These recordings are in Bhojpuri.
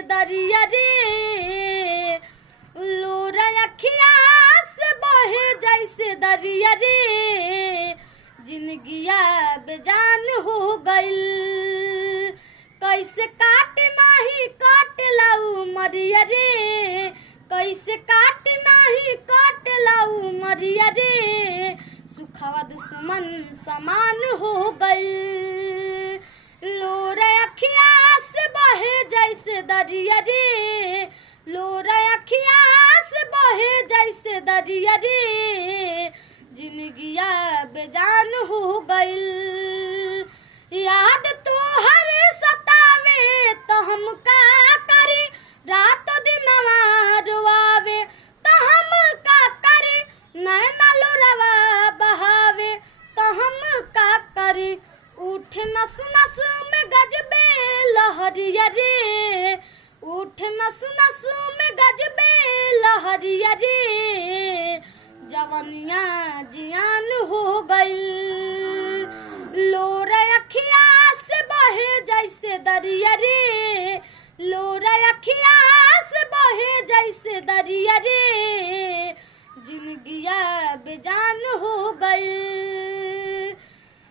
जैसे दरिया रे, लोरा अखिया से बहे जैसे दरिया रे, जिंदगिया बेजान हो गइल। कैसे काट नाही काट लाऊ मरिया रे, कैसे काट नाही काट लाऊ मरिया रे, सुखवा दुश्मन समान हो गइल। लोरा अखिया से बहे जैसे दरिया रे, लोरा अखिया से बहे जैसे दरिया रे, जिंदगिया बेजान हो गइल। याद तो हर सतावे तो हम का करी, रात दिनवा रुआवे तो हम का करी, नैना लोरावा बहावे तो हम का करी। उठ नस नस में गजबे लहरिया रे, उठ नस नस में गजबे लहरिया रे, जवनिया जियान हो गइल। लोरा अखिया से बहे जैसे दरिया रे, लोरा अखिया से बहे जैसे दरिया रे, जिंदगिया बेजान हो गइल,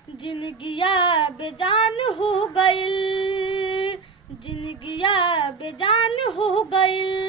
जिंदगिया बेजान हो गइल, जिंदगिया बेजान हो गइल।